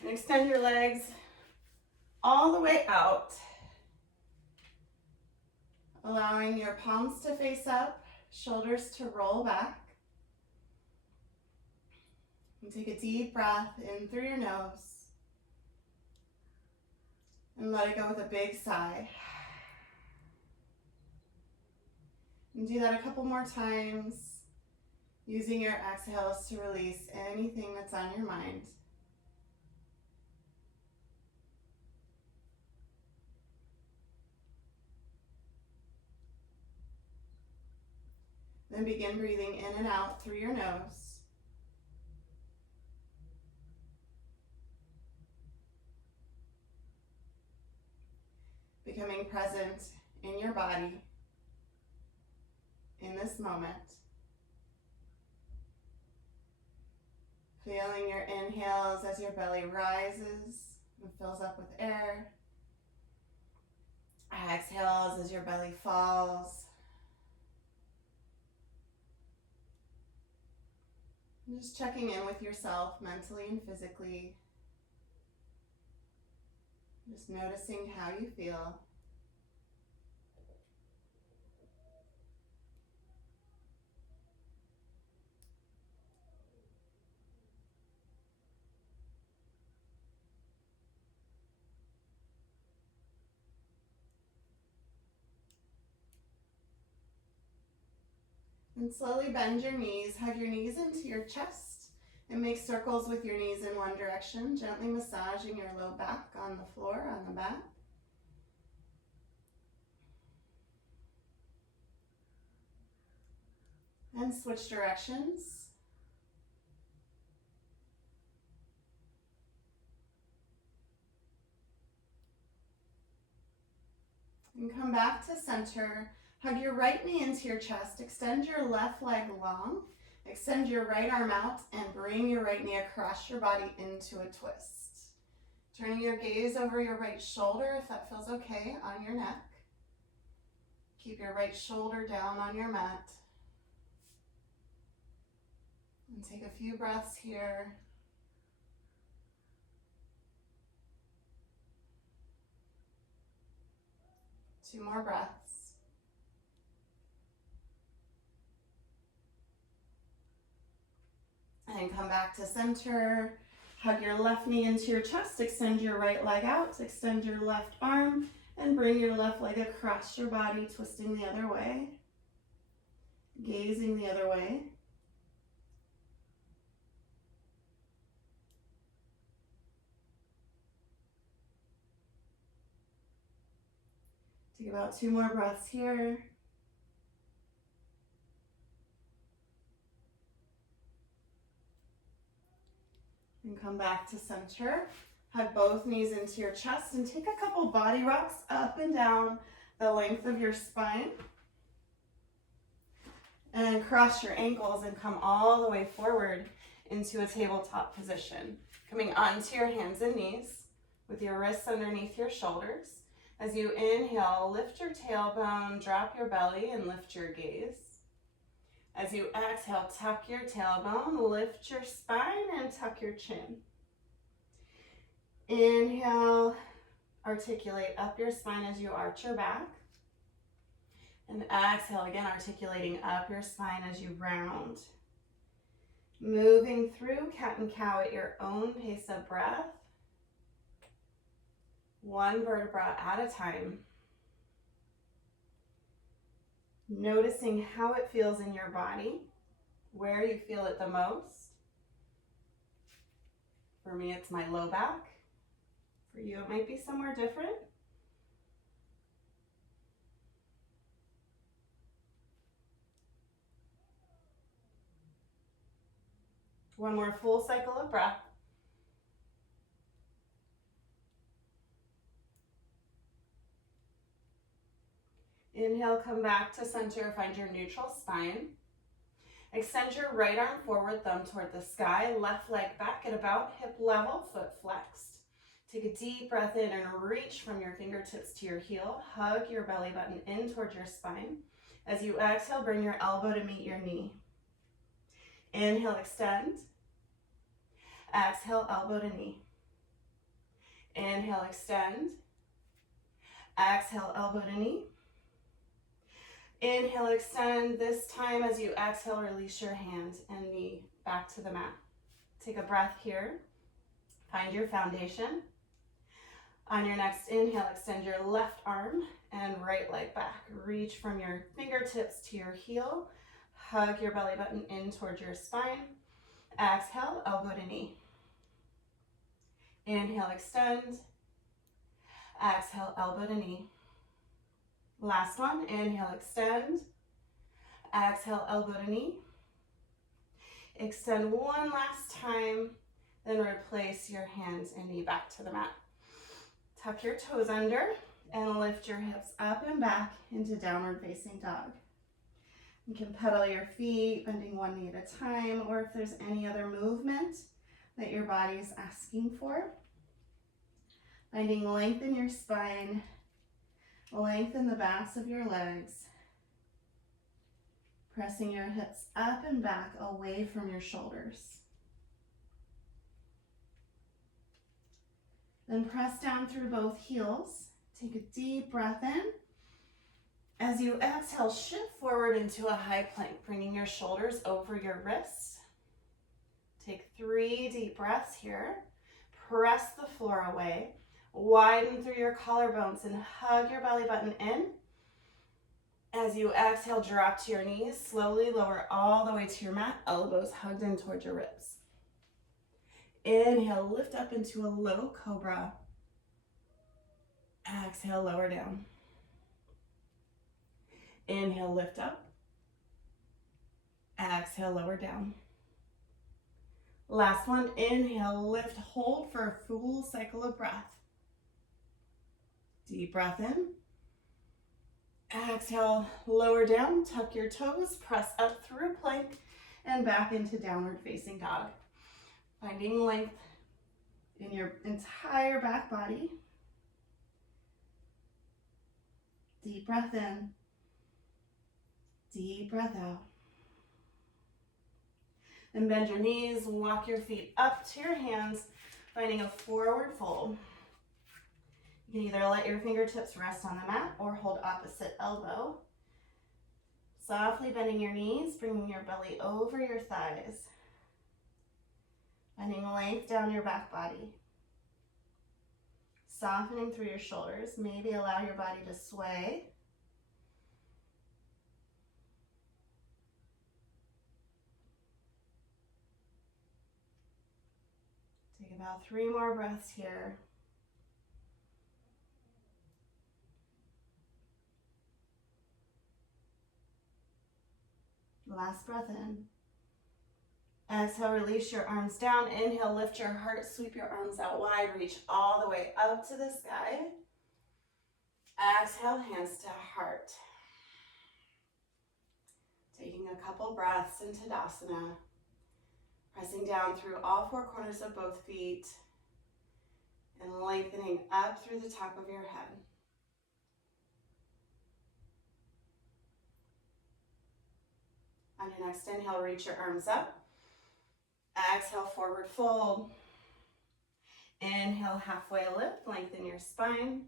And extend your legs all the way out, allowing your palms to face up, shoulders to roll back. And take a deep breath in through your nose and let it go with a big sigh. And do that a couple more times, using your exhales to release anything that's on your mind. Then begin breathing in and out through your nose. Becoming present in your body in this moment. Feeling your inhales as your belly rises and fills up with air. Exhales as your belly falls. And just checking in with yourself mentally and physically. Just noticing how you feel. And slowly bend your knees, hug your knees into your chest, and make circles with your knees in one direction, gently massaging your low back on the floor, on the mat. And switch directions. And come back to center. Hug your right knee into your chest. Extend your left leg long. Extend your right arm out and bring your right knee across your body into a twist. Turning your gaze over your right shoulder if that feels okay on your neck. Keep your right shoulder down on your mat. And take a few breaths here. Two more breaths. And come back to center. Hug your left knee into your chest. Extend your right leg out. Extend your left arm and bring your left leg across your body, twisting the other way. Gazing the other way. Take about two more breaths here. And come back to center. Hug both knees into your chest and take a couple body rocks up and down the length of your spine. And cross your ankles and come all the way forward into a tabletop position. Coming onto your hands and knees with your wrists underneath your shoulders. As you inhale, lift your tailbone, drop your belly, and lift your gaze. As you exhale, tuck your tailbone, lift your spine, and tuck your chin. Inhale, articulate up your spine as you arch your back. And exhale, again, articulating up your spine as you round. Moving through cat and cow at your own pace of breath. One vertebra at a time. Noticing how it feels in your body, where you feel it the most. For me, it's my low back. For you, it might be somewhere different. One more full cycle of breath. Inhale, come back to center, find your neutral spine. Extend your right arm forward, thumb toward the sky, left leg back at about hip level, foot flexed. Take a deep breath in and reach from your fingertips to your heel. Hug your belly button in towards your spine. As you exhale, bring your elbow to meet your knee. Inhale, extend. Exhale, elbow to knee. Inhale, extend. Exhale, elbow to knee. Inhale, extend. This time as you exhale, release your hand and knee back to the mat. Take a breath here. Find your foundation. On your next inhale, extend your left arm and right leg back. Reach from your fingertips to your heel. Hug your belly button in towards your spine. Exhale, elbow to knee. Inhale, extend. Exhale, elbow to knee. Last one, inhale, extend. Exhale, elbow to knee. Extend one last time, then replace your hands and knee back to the mat. Tuck your toes under and lift your hips up and back into downward facing dog. You can pedal your feet, bending one knee at a time, or if there's any other movement that your body's asking for. Finding length in your spine, lengthen the backs of your legs. Pressing your hips up and back away from your shoulders. Then press down through both heels. Take a deep breath in. As you exhale, shift forward into a high plank, bringing your shoulders over your wrists. Take 3 deep breaths here. Press the floor away. Widen through your collarbones and hug your belly button in. As you exhale, drop to your knees. Slowly lower all the way to your mat, elbows hugged in towards your ribs. Inhale, lift up into a low cobra. Exhale, lower down. Inhale, lift up. Exhale, lower down. Last one, inhale, lift, hold for a full cycle of breath. Deep breath in. Exhale, lower down, tuck your toes, press up through plank and back into downward facing dog. Finding length in your entire back body. Deep breath in. Deep breath out. Then bend your knees, walk your feet up to your hands, finding a forward fold. You can either let your fingertips rest on the mat or hold opposite elbow. Softly bending your knees, bringing your belly over your thighs. Finding length down your back body. Softening through your shoulders. Maybe allow your body to sway. Take about 3 more breaths here. Last breath in. Exhale, release your arms down. Inhale, lift your heart, sweep your arms out wide, reach all the way up to the sky. Exhale, hands to heart. Taking a couple breaths into Tadasana. Pressing down through all 4 corners of both feet and lengthening up through the top of your head. On your next inhale, reach your arms up. Exhale, forward fold. Inhale, halfway lift, lengthen your spine.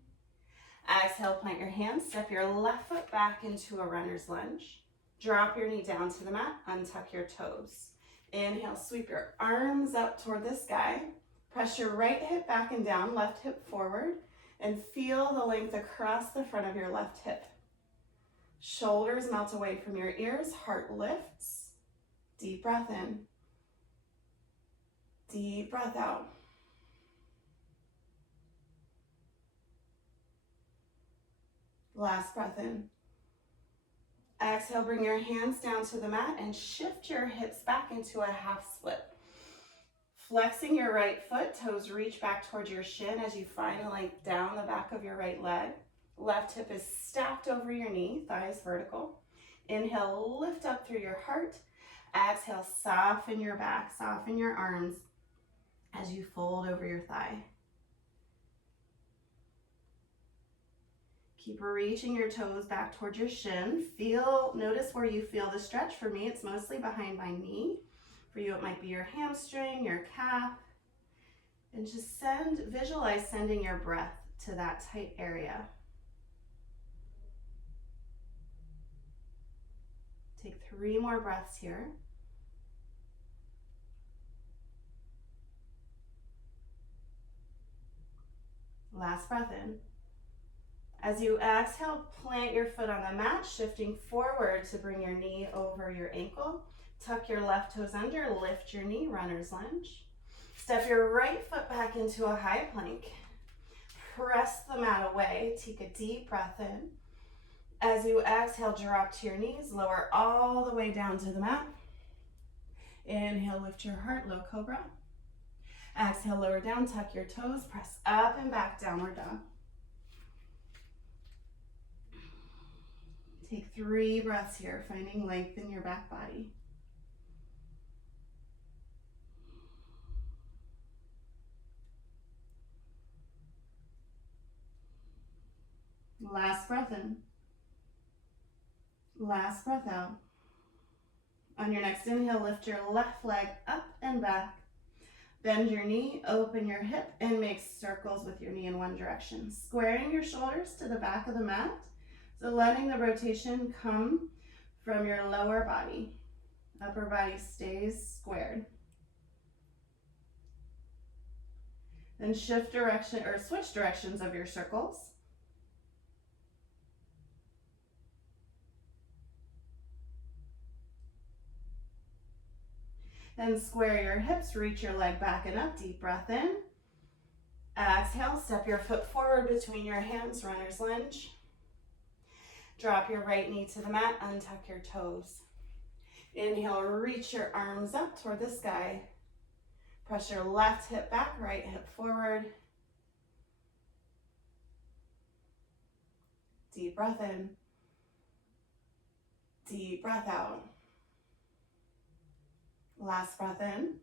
Exhale, plant your hands, step your left foot back into a runner's lunge. Drop your knee down to the mat, untuck your toes. Inhale, sweep your arms up toward the sky. Press your right hip back and down, left hip forward, and feel the length across the front of your left hip. Shoulders melt away from your ears, heart lifts. Deep breath in. Deep breath out. Last breath in. Exhale, bring your hands down to the mat and shift your hips back into a half split. Flexing your right foot, toes reach back towards your shin as you find length down the back of your right leg. Left hip is stacked over your knee, thighs vertical. Inhale, lift up through your heart. Exhale, soften your back, soften your arms as you fold over your thigh. Keep reaching your toes back towards your shin. Notice where you feel the stretch. For me, it's mostly behind my knee. For you, it might be your hamstring, your calf. And just visualize sending your breath to that tight area. Take 3 more breaths here. Last breath in. As you exhale, plant your foot on the mat, shifting forward to bring your knee over your ankle. Tuck your left toes under, lift your knee, runner's lunge. Step your right foot back into a high plank. Press the mat away, take a deep breath in. As you exhale, drop to your knees, lower all the way down to the mat. Inhale, lift your heart, low cobra. Exhale, lower down, tuck your toes, press up and back, downward dog. Take 3 breaths here, finding length in your back body. Last breath in. Last breath out. On your next inhale, lift your left leg up and back. Bend your knee, open your hip, and make circles with your knee in one direction. Squaring your shoulders to the back of the mat. So letting the rotation come from your lower body. Upper body stays squared. Then shift direction or switch directions of your circles. Then square your hips, reach your leg back and up, deep breath in. Exhale, step your foot forward between your hands, runner's lunge. Drop your right knee to the mat, untuck your toes. Inhale, reach your arms up toward the sky. Press your left hip back, right hip forward. Deep breath in. Deep breath out. Last breath in.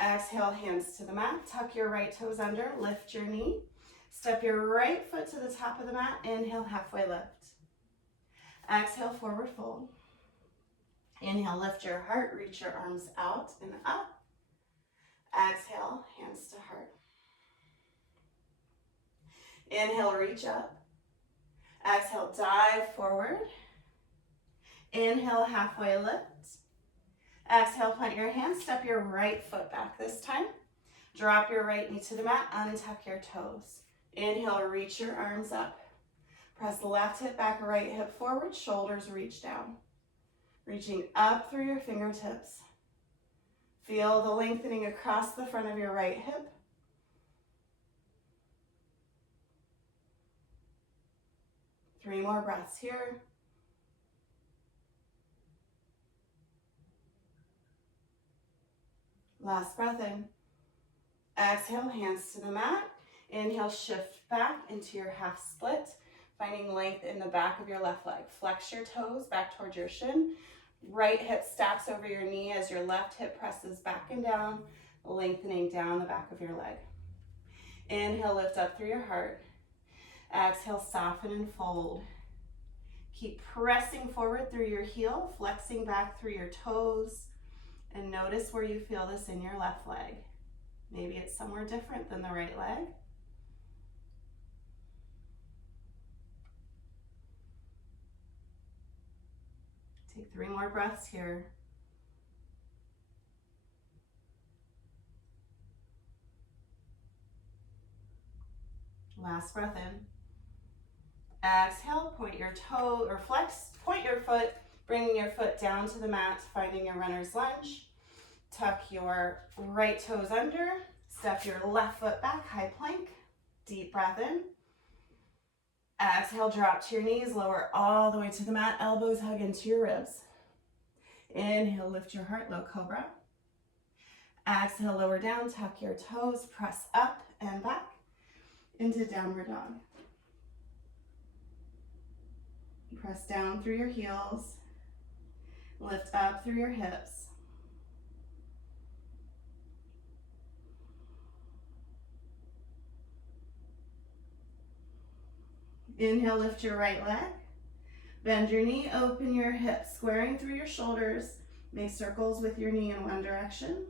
Exhale, hands to the mat. Tuck your right toes under, lift your knee. Step your right foot to the top of the mat. Inhale, halfway lift. Exhale, forward fold. Inhale, lift your heart, reach your arms out and up. Exhale, hands to heart. Inhale, reach up. Exhale, dive forward. Inhale, halfway lift. Exhale, plant your hands, step your right foot back this time. Drop your right knee to the mat, untuck your toes. Inhale, reach your arms up. Press the left hip back, right hip forward, shoulders reach down. Reaching up through your fingertips. Feel the lengthening across the front of your right hip. Three more breaths here. Last breath in. Exhale, hands to the mat. Inhale, shift back into your half split, finding length in the back of your left leg. Flex your toes back towards your shin. Right hip stacks over your knee as your left hip presses back and down, lengthening down the back of your leg. Inhale, lift up through your heart. Exhale, soften and fold. Keep pressing forward through your heel, flexing back through your toes, and notice where you feel this in your left leg. Maybe it's somewhere different than the right leg. Take 3 more breaths here. Last breath in. Exhale, point your toe or flex, point your foot, bringing your foot down to the mat, finding your runner's lunge. Tuck your right toes under, step your left foot back, high plank. Deep breath in. Exhale, drop to your knees, lower all the way to the mat, elbows hug into your ribs. Inhale, lift your heart, low cobra. Exhale, lower down, tuck your toes, press up and back into downward dog. Press down through your heels, lift up through your hips. Inhale, lift your right leg. Bend your knee, open your hips, squaring through your shoulders. Make circles with your knee in one direction.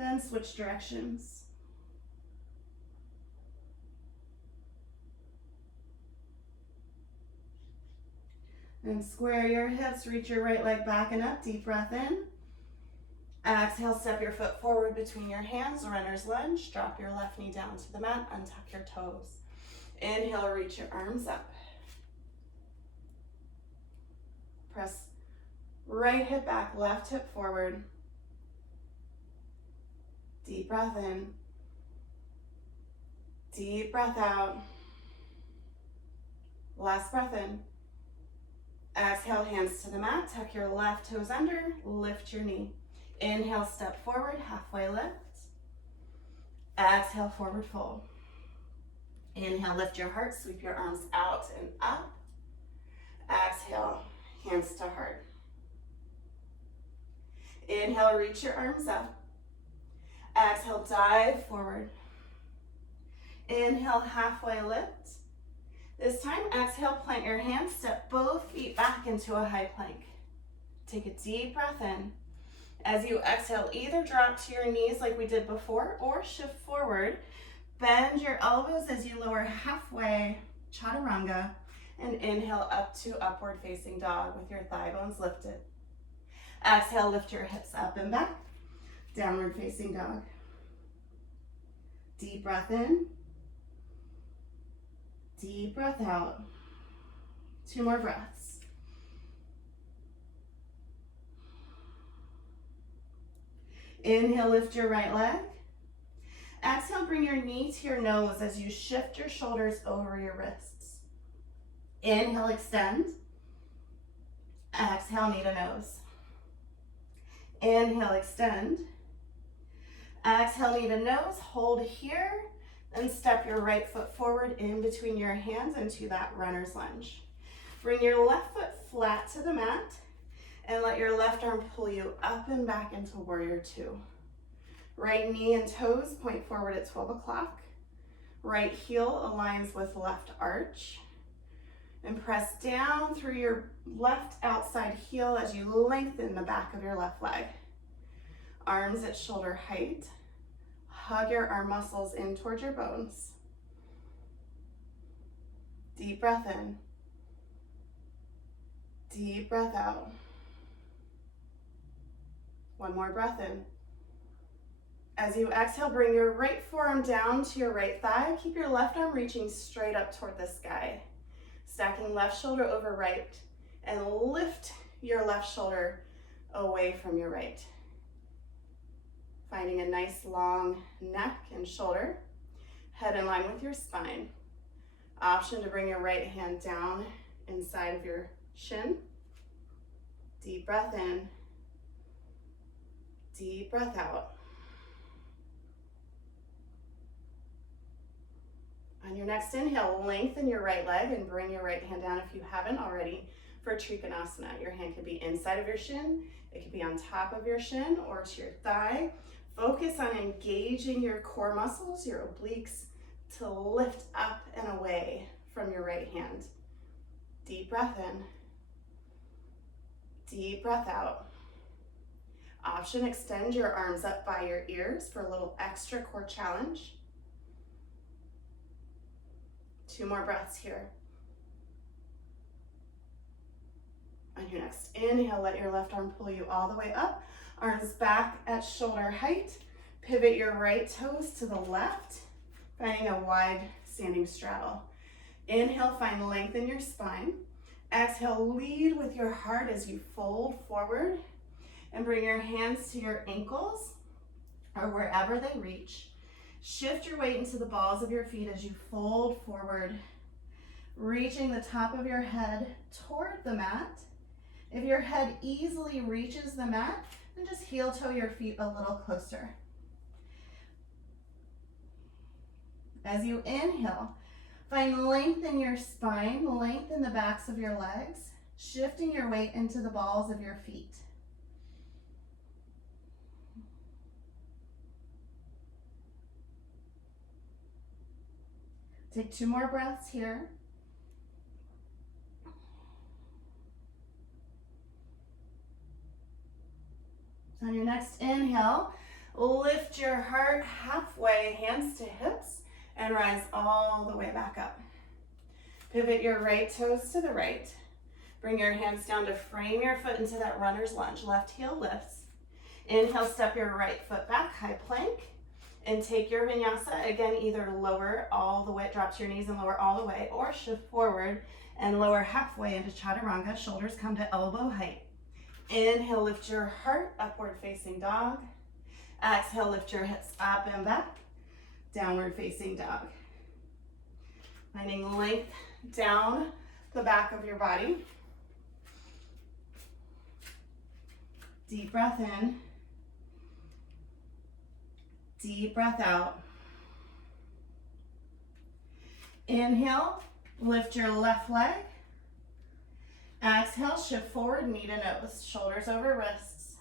Then switch directions. And square your hips, reach your right leg back and up, deep breath in. Exhale, step your foot forward between your hands, runner's lunge. Drop your left knee down to the mat, untuck your toes. Inhale, reach your arms up. Press right hip back, left hip forward. Deep breath in. Deep breath out. Last breath in. Exhale, hands to the mat, tuck your left toes under, lift your knee. Inhale, step forward, halfway lift. Exhale, forward fold. Inhale, lift your heart, sweep your arms out and up. Exhale, hands to heart. Inhale, reach your arms up. Exhale, dive forward. Inhale, halfway lift. This time, exhale, plant your hands, step both feet back into a high plank. Take a deep breath in. As you exhale, either drop to your knees like we did before or shift forward. Bend your elbows as you lower halfway, chaturanga, and inhale up to upward facing dog with your thigh bones lifted. Exhale, lift your hips up and back, downward facing dog. Deep breath in. Deep breath out. 2 more breaths. Inhale, lift your right leg. Exhale, bring your knee to your nose as you shift your shoulders over your wrists. Inhale, extend. Exhale, knee to nose. Inhale, extend. Exhale, knee to nose. Hold here. Then step your right foot forward in between your hands into that runner's lunge. Bring your left foot flat to the mat and let your left arm pull you up and back into warrior 2. Right knee and toes point forward at 12 o'clock. Right heel aligns with left arch. And press down through your left outside heel as you lengthen the back of your left leg. Arms at shoulder height. Hug your arm muscles in towards your bones. Deep breath in. Deep breath out. 1 more breath in. As you exhale, bring your right forearm down to your right thigh. Keep your left arm reaching straight up toward the sky. Stacking left shoulder over right and lift your left shoulder away from your right. Finding a nice long neck and shoulder. Head in line with your spine. Option to bring your right hand down inside of your shin. Deep breath in. Deep breath out. On your next inhale, lengthen your right leg and bring your right hand down if you haven't already for Trikonasana. Your hand could be inside of your shin, it could be on top of your shin or to your thigh. Focus on engaging your core muscles, your obliques, to lift up and away from your right hand. Deep breath in. Deep breath out. Option, extend your arms up by your ears for a little extra core challenge. 2 more breaths here. On your next inhale, let your left arm pull you all the way up. Arms back at shoulder height. Pivot your right toes to the left, finding a wide standing straddle. Inhale, find length in your spine. Exhale, lead with your heart as you fold forward and bring your hands to your ankles or wherever they reach. Shift your weight into the balls of your feet as you fold forward, reaching the top of your head toward the mat. If your head easily reaches the mat, then just heel toe your feet a little closer. As you inhale, find length in your spine, length in the backs of your legs, shifting your weight into the balls of your feet. Take 2 more breaths here. On your next inhale, Lift your heart halfway, hands to hips, and rise all the way back up. Pivot your right toes to the right. Bring your hands down to frame your foot into that runner's lunge. Left heel lifts. Inhale, step your right foot back, high plank, and take your vinyasa. Again, either lower all the way, drop to your knees and lower all the way, or shift forward and lower halfway into chaturanga. Shoulders come to elbow height. Inhale, lift your heart, upward facing dog. Exhale, lift your hips up and back, downward facing dog. Finding length down the back of your body. Deep breath in. Deep breath out. Inhale, lift your left leg. Exhale, shift forward, knee to nose, shoulders over wrists.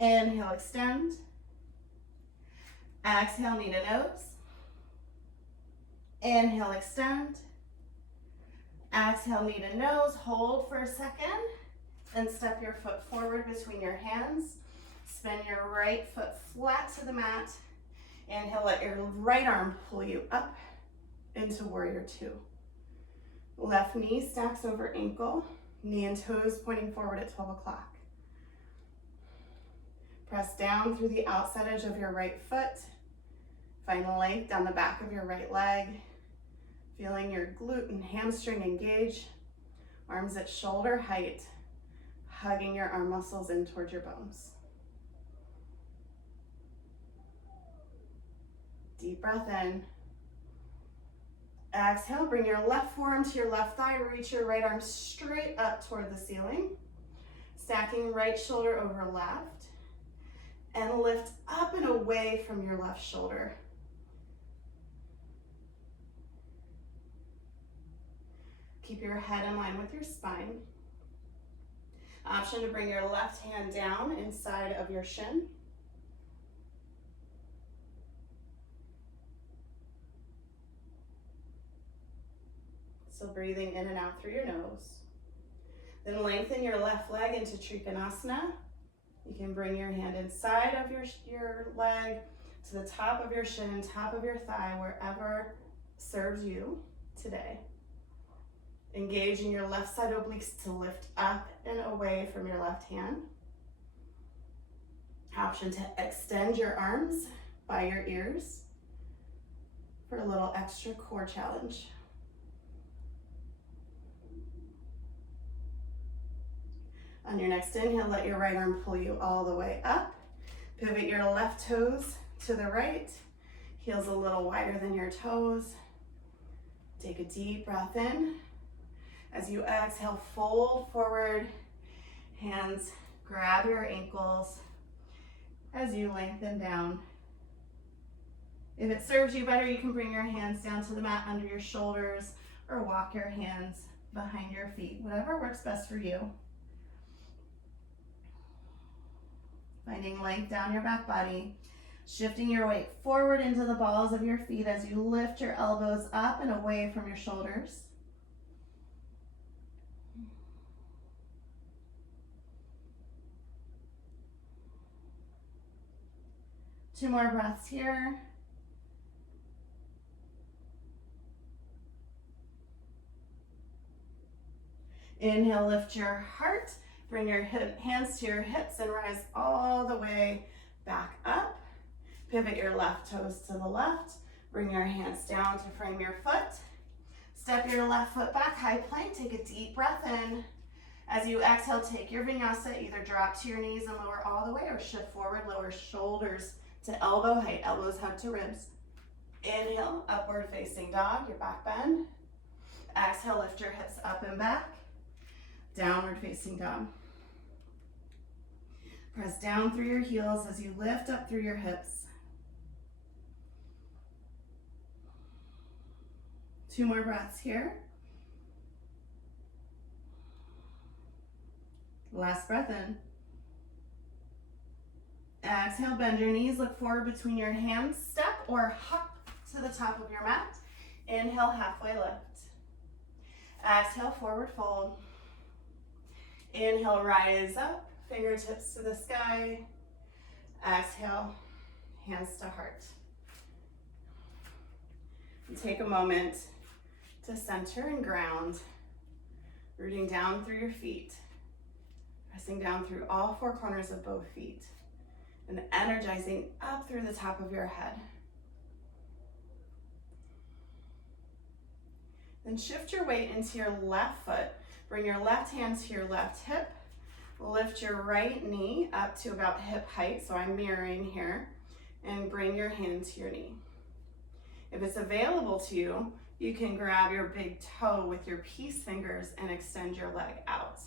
Inhale, extend. Exhale, knee to nose. Inhale, extend. Exhale, knee to nose. Hold for a second and step your foot forward between your hands. Spin your right foot flat to the mat. Inhale, let your right arm pull you up into warrior two. Left knee stacks over ankle, knee and toes pointing forward at 12 o'clock. Press down through the outside edge of your right foot. Find length down the back of your right leg. Feeling your glute and hamstring engage. Arms at shoulder height, hugging your arm muscles in towards your bones. Deep breath in. Exhale, bring your left forearm to your left thigh. Reach your right arm straight up toward the ceiling. Stacking right shoulder over left. And lift up and away from your left shoulder. Keep your head in line with your spine. Option to bring your left hand down inside of your shin. So breathing in and out through your nose. Then lengthen your left leg into Trikonasana. You can bring your hand inside of your leg to the top of your shin, top of your thigh, wherever serves you today. Engage in your left side obliques to lift up and away from your left hand. Option to extend your arms by your ears for a little extra core challenge. On your next inhale, let your right arm pull you all the way up. Pivot your left toes to the right. Heels a little wider than your toes. Take a deep breath in. As you exhale, fold forward. Hands grab your ankles as you lengthen down. If it serves you better, you can bring your hands down to the mat under your shoulders or walk your hands behind your feet, whatever works best for you. Finding length down your back body, shifting your weight forward into the balls of your feet as you lift your elbows up and away from your shoulders. Two more breaths here. Inhale, lift your heart. Bring your hands to your hips and rise all the way back up. Pivot your left toes to the left. Bring your hands down to frame your foot. Step your left foot back, high plank. Take a deep breath in. As you exhale, take your vinyasa. Either drop to your knees and lower all the way or shift forward, lower shoulders to elbow height. Elbows hug to ribs. Inhale, upward facing dog, your back bend. Exhale, lift your hips up and back. Downward facing dog. Press down through your heels as you lift up through your hips. Two more breaths here. Last breath in. Exhale, bend your knees, look forward between your hands, step or hop to the top of your mat. Inhale, halfway lift. Exhale, forward fold. Inhale, rise up, fingertips to the sky. Exhale, hands to heart. And take a moment to center and ground, rooting down through your feet, pressing down through all four corners of both feet, and energizing up through the top of your head. Then shift your weight into your left foot. Bring your left hand to your left hip. Lift your right knee up to about hip height, so I'm mirroring here, and bring your hand to your knee. If it's available to you, you can grab your big toe with your peace fingers and extend your leg out.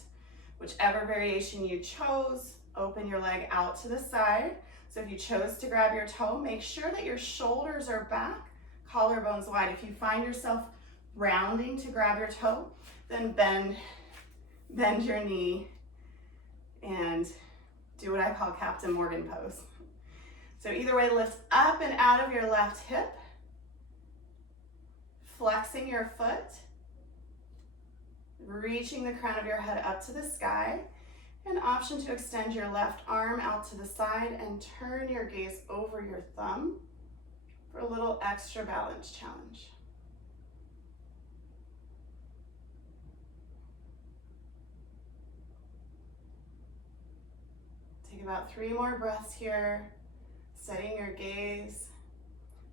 Whichever variation you chose, open your leg out to the side. So if you chose to grab your toe, make sure that your shoulders are back, collarbones wide. If you find yourself rounding to grab your toe, then bend your knee and do what I call Captain Morgan pose. So either way, lift up and out of your left hip, flexing your foot, reaching the crown of your head up to the sky. An option to extend your left arm out to the side and turn your gaze over your thumb for a little extra balance challenge. Take about 3 more breaths here, steadying your gaze,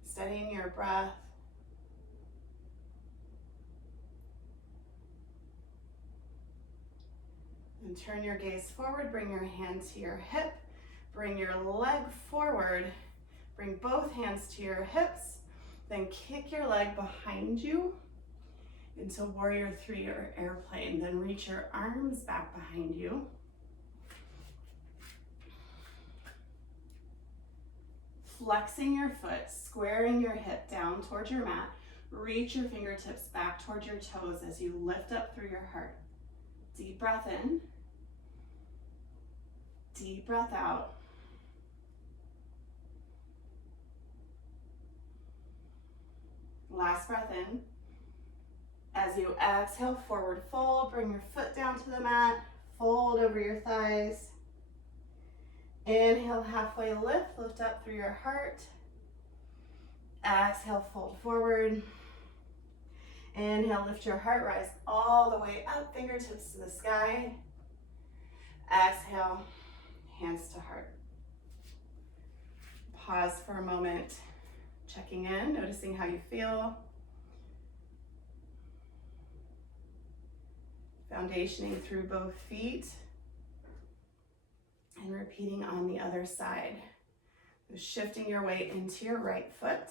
steadying your breath. And turn your gaze forward, bring your hand to your hip, bring your leg forward, bring both hands to your hips, then kick your leg behind you into Warrior 3 or airplane. Then reach your arms back behind you. Flexing your foot, squaring your hip down towards your mat. Reach your fingertips back towards your toes as you lift up through your heart. Deep breath in. Deep breath out. Last breath in. As you exhale, forward fold. Bring your foot down to the mat. Fold over your thighs. Inhale, halfway lift. Lift up through your heart. Exhale, fold forward. Inhale, lift your heart, rise all the way up, fingertips to the sky. Exhale, hands to heart. Pause for a moment, checking in, noticing how you feel. Foundationing through both feet. And repeating on the other side. So shifting your weight into your right foot.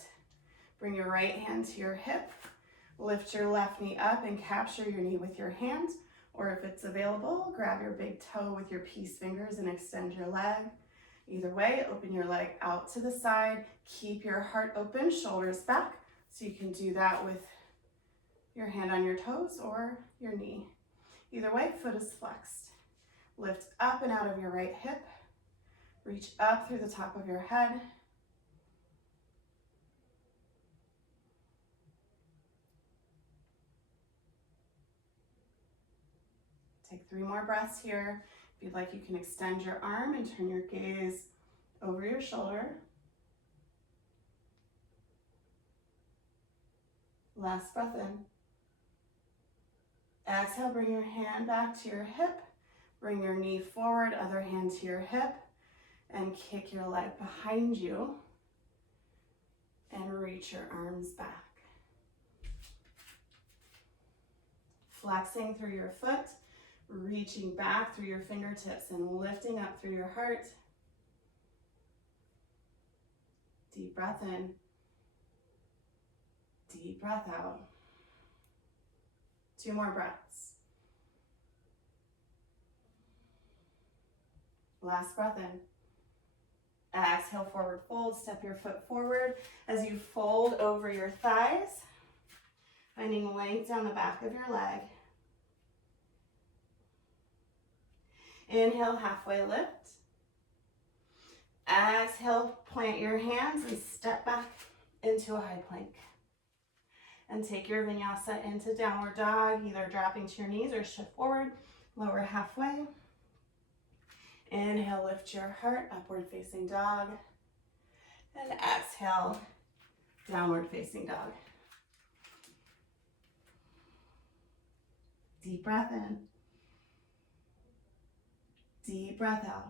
Bring your right hand to your hip. Lift your left knee up and capture your knee with your hand. Or if it's available, grab your big toe with your peace fingers and extend your leg. Either way, open your leg out to the side. Keep your heart open, shoulders back. So you can do that with your hand on your toes or your knee. Either way, foot is flexed. Lift up and out of your right hip. Reach up through the top of your head. Take 3 more breaths here. If you'd like, you can extend your arm and turn your gaze over your shoulder. Last breath in. Exhale, bring your hand back to your hip. Bring your knee forward, other hand to your hip, and kick your leg behind you and reach your arms back. Flexing through your foot, reaching back through your fingertips and lifting up through your heart. Deep breath in, deep breath out. 2 more breaths. Last breath in. Exhale, forward fold. Step your foot forward as you fold over your thighs, finding length down the back of your leg. Inhale, halfway lift. Exhale, plant your hands and step back into a high plank. And take your vinyasa into downward dog, either dropping to your knees or shift forward, lower halfway. Inhale, lift your heart, upward facing dog. And exhale, downward facing dog. Deep breath in. Deep breath out.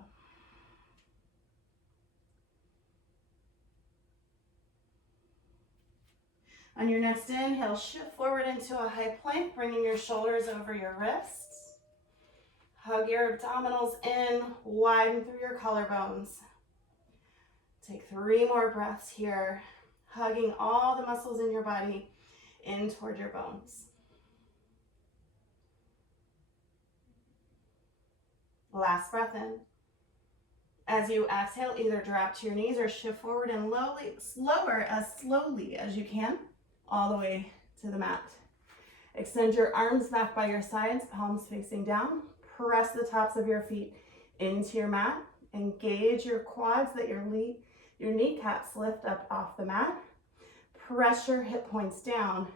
On your next inhale, shift forward into a high plank, bringing your shoulders over your wrists. Hug your abdominals in, widen through your collarbones. Take 3 more breaths here, hugging all the muscles in your body in toward your bones. Last breath in. As you exhale, either drop to your knees or shift forward and lower as slowly as you can, all the way to the mat. Extend your arms back by your sides, palms facing down. Press the tops of your feet into your mat. Engage your quads that your kneecaps lift up off the mat. Press your hip points down.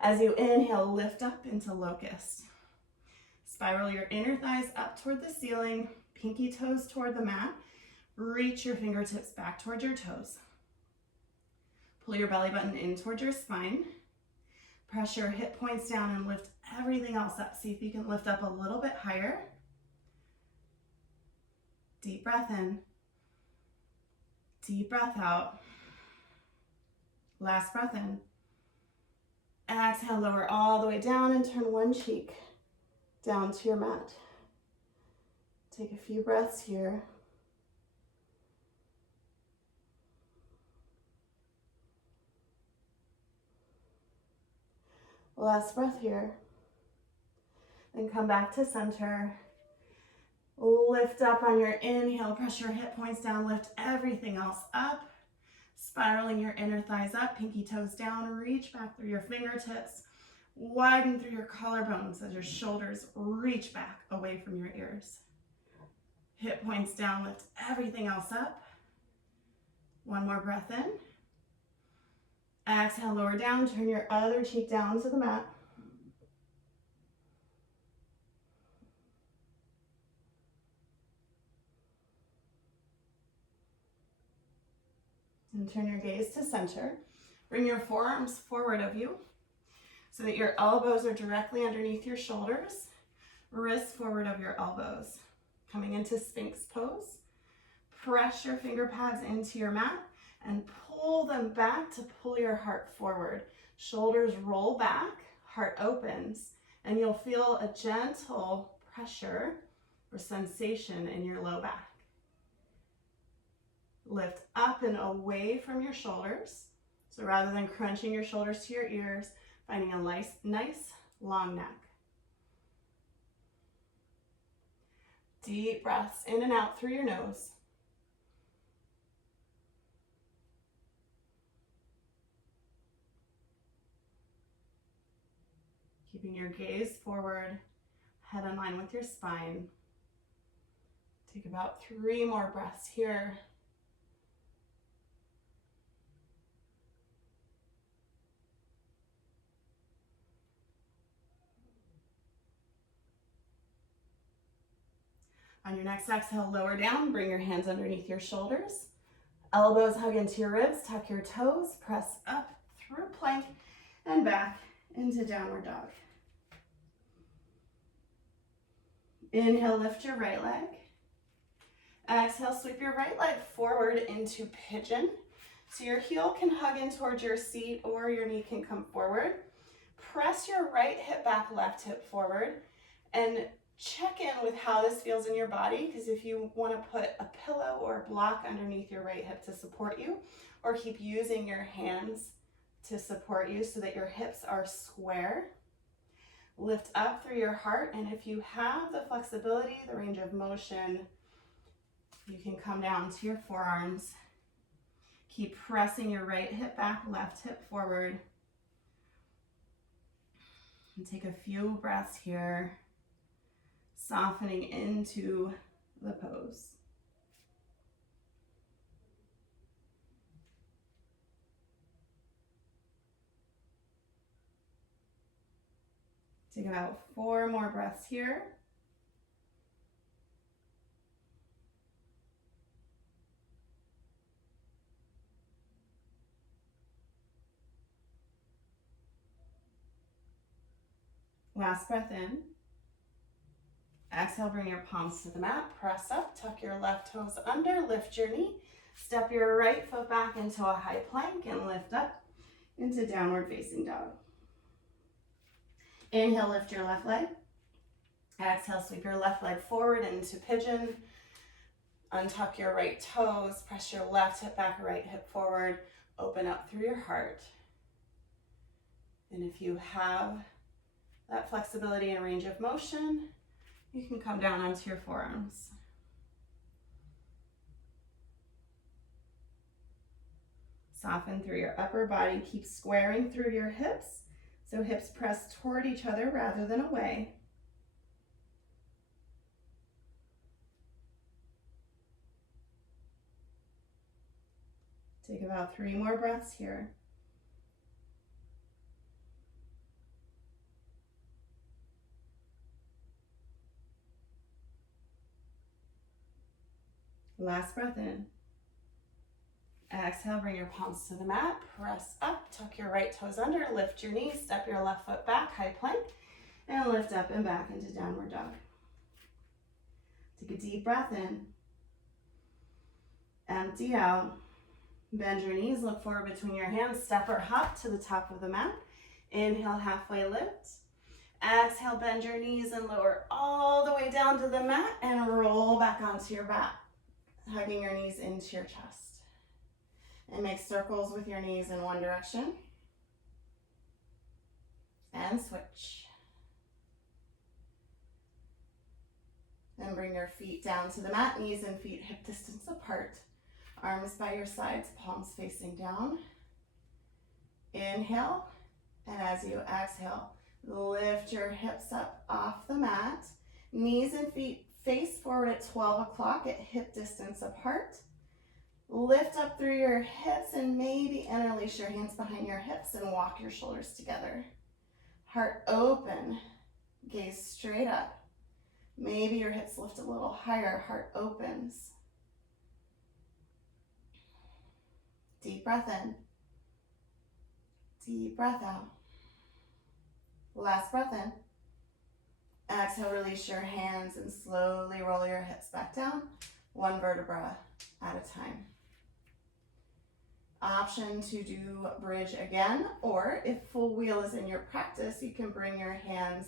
As you inhale, lift up into locust. Spiral your inner thighs up toward the ceiling, pinky toes toward the mat. Reach your fingertips back toward your toes. Pull your belly button in toward your spine. Press your hip points down and lift everything else up. See if you can lift up a little bit higher. Deep breath in. Deep breath out. Last breath in. Exhale, lower all the way down and turn one cheek down to your mat. Take a few breaths here. Last breath here. Then come back to center. Lift up on your inhale, press your hip points down, lift everything else up. Spiraling your inner thighs up, pinky toes down, reach back through your fingertips. Widen through your collarbones as your shoulders reach back away from your ears. Hip points down, lift everything else up. One more breath in. Exhale, lower down, turn your other cheek down to the mat. And turn your gaze to center. Bring your forearms forward of you so that your elbows are directly underneath your shoulders. Wrists forward of your elbows. Coming into Sphinx pose. Press your finger pads into your mat and pull them back to pull your heart forward. Shoulders roll back, heart opens, and you'll feel a gentle pressure or sensation in your low back. Lift up and away from your shoulders. So rather than crunching your shoulders to your ears, finding a nice long neck. Deep breaths in and out through your nose. Keeping your gaze forward, head in line with your spine. Take about 3 more breaths here. On your next exhale, lower down, bring your hands underneath your shoulders. Elbows hug into your ribs, tuck your toes, press up through plank and back into downward dog. Inhale, lift your right leg. Exhale, sweep your right leg forward into pigeon. So your heel can hug in towards your seat or your knee can come forward. Press your right hip back, left hip forward, and check in with how this feels in your body, because if you want to put a pillow or a block underneath your right hip to support you, or keep using your hands to support you so that your hips are square. Lift up through your heart, and if you have the flexibility, the range of motion, you can come down to your forearms. Keep pressing your right hip back, left hip forward. And take a few breaths here, softening into the pose. Take about 4 more breaths here. Last breath in. Exhale, bring your palms to the mat, press up, tuck your left toes under, lift your knee, step your right foot back into a high plank and lift up into downward facing dog. Inhale, lift your left leg. Exhale, sweep your left leg forward into pigeon. Untuck your right toes, press your left hip back, right hip forward, open up through your heart. And if you have that flexibility and range of motion, you can come down onto your forearms. Soften through your upper body, keep squaring through your hips, so hips press toward each other rather than away. Take about 3 more breaths here. Last breath in. Exhale, bring your palms to the mat, press up, tuck your right toes under, lift your knees, step your left foot back, high plank, and lift up and back into downward dog. Take a deep breath in. Empty out. Bend your knees, look forward between your hands, step or hop to the top of the mat. Inhale, halfway lift. Exhale, bend your knees and lower all the way down to the mat and roll back onto your back, hugging your knees into your chest. And make circles with your knees in one direction. And switch. Then bring your feet down to the mat, knees and feet hip distance apart. Arms by your sides, palms facing down. Inhale, and as you exhale, lift your hips up off the mat. Knees and feet face forward at 12 o'clock at hip distance apart. Lift up through your hips and maybe interlace your hands behind your hips and walk your shoulders together. Heart open, gaze straight up. Maybe your hips lift a little higher, heart opens. Deep breath in. Deep breath out. Last breath in. Exhale, release your hands and slowly roll your hips back down, one vertebra at a time. Option to do bridge again, or if full wheel is in your practice, you can bring your hands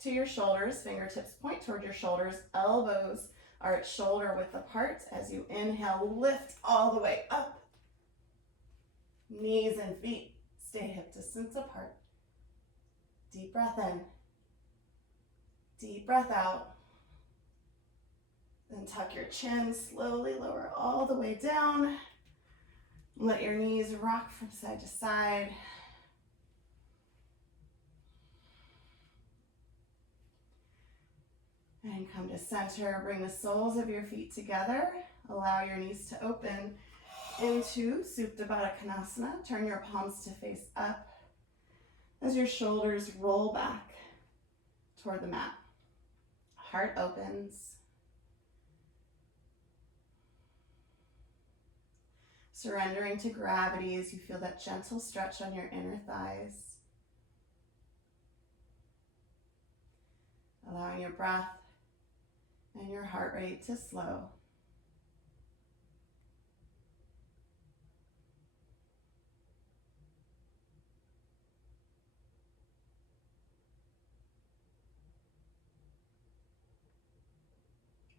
to your shoulders, fingertips point toward your shoulders, elbows are at shoulder width apart. As you inhale, lift all the way up. Knees and feet stay hip distance apart. Deep breath in. Deep breath out. Then tuck your chin, slowly lower all the way down. Let your knees rock from side to side. And come to center. Bring the soles of your feet together. Allow your knees to open into Supta Baddha Konasana. Turn your palms to face up as your shoulders roll back toward the mat. Heart opens. Surrendering to gravity as you feel that gentle stretch on your inner thighs. Allowing your breath and your heart rate to slow.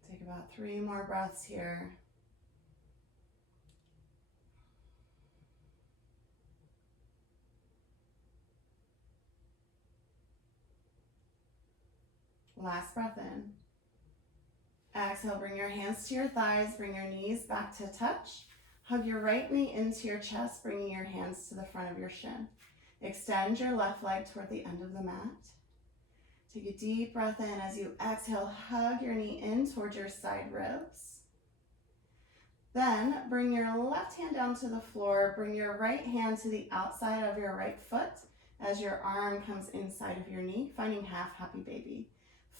Take about 3 more breaths here. Last breath in. Exhale, bring your hands to your thighs, bring your knees back to touch. Hug your right knee into your chest, bringing your hands to the front of your shin. Extend your left leg toward the end of the mat. Take a deep breath in. As you exhale, hug your knee in toward your side ribs. Then bring your left hand down to the floor. Bring your right hand to the outside of your right foot as your arm comes inside of your knee, finding half happy baby.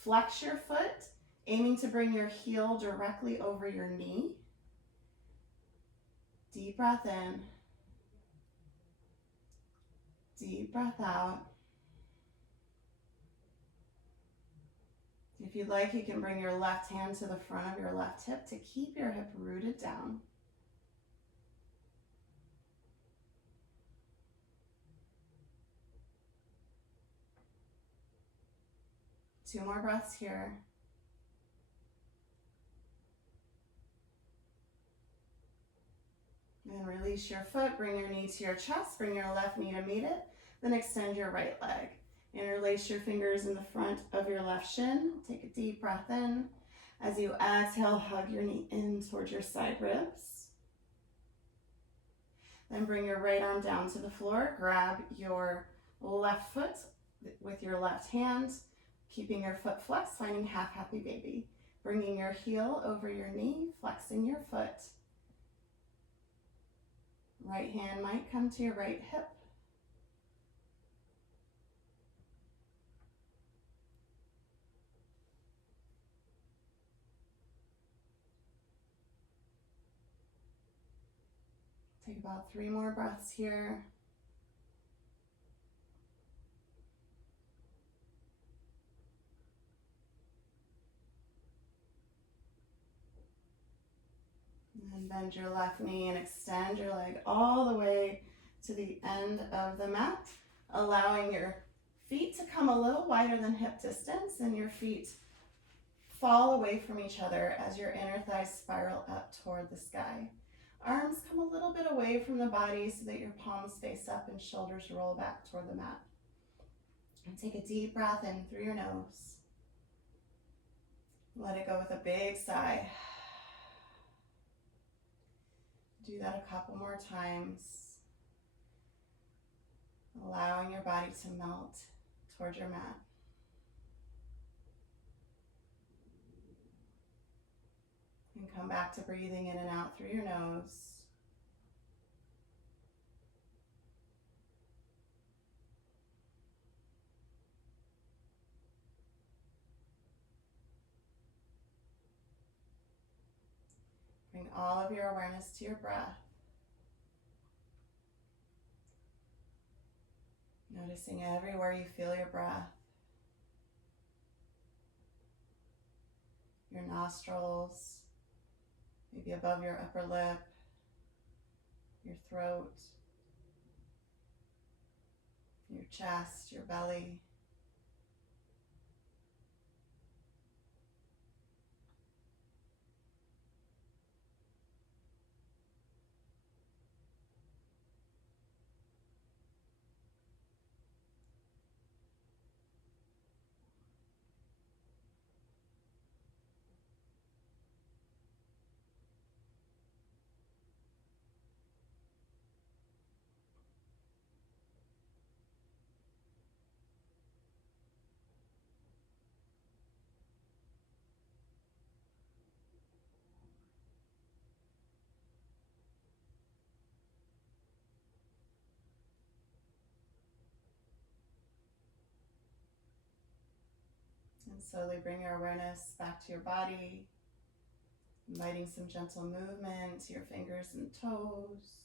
Flex your foot, aiming to bring your heel directly over your knee. Deep breath in. Deep breath out. If you'd like, you can bring your left hand to the front of your left hip to keep your hip rooted down. Two more breaths here. Then release your foot, bring your knee to your chest, bring your left knee to meet it, then extend your right leg. Interlace your fingers in the front of your left shin. Take a deep breath in. As you exhale, hug your knee in towards your side ribs. Then bring your right arm down to the floor. Grab your left foot with your left hand, keeping your foot flexed, finding half happy baby. Bringing your heel over your knee, flexing your foot. Right hand might come to your right hip. Take about 3 more breaths here. And bend your left knee and extend your leg all the way to the end of the mat, allowing your feet to come a little wider than hip distance and your feet fall away from each other as your inner thighs spiral up toward the sky. Arms come a little bit away from the body so that your palms face up and shoulders roll back toward the mat. And take a deep breath in through your nose. Let it go with a big sigh. Do that a couple more times, allowing your body to melt toward your mat. And come back to breathing in and out through your nose. Bring all of your awareness to your breath. Noticing everywhere you feel your breath. Your nostrils, maybe above your upper lip, your throat, your chest, your belly. And slowly bring your awareness back to your body, inviting some gentle movement to your fingers and toes.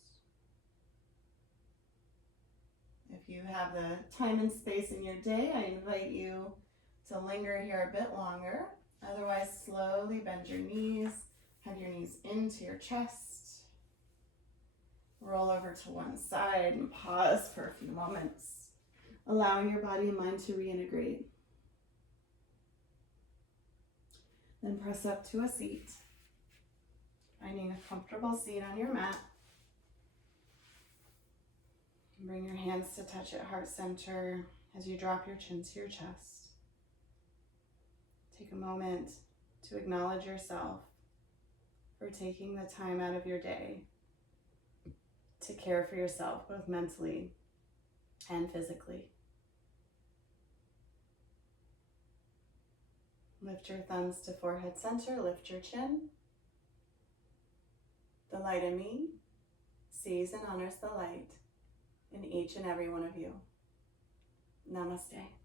If you have the time and space in your day, I invite you to linger here a bit longer. Otherwise, slowly bend your knees, hug your knees into your chest. Roll over to one side and pause for a few moments, allowing your body and mind to reintegrate. Then press up to a seat, finding a comfortable seat on your mat. Bring your hands to touch at heart center as you drop your chin to your chest. Take a moment to acknowledge yourself for taking the time out of your day to care for yourself, both mentally and physically. Lift your thumbs to forehead center, lift your chin. The light in me sees and honors the light in each and every one of you. Namaste.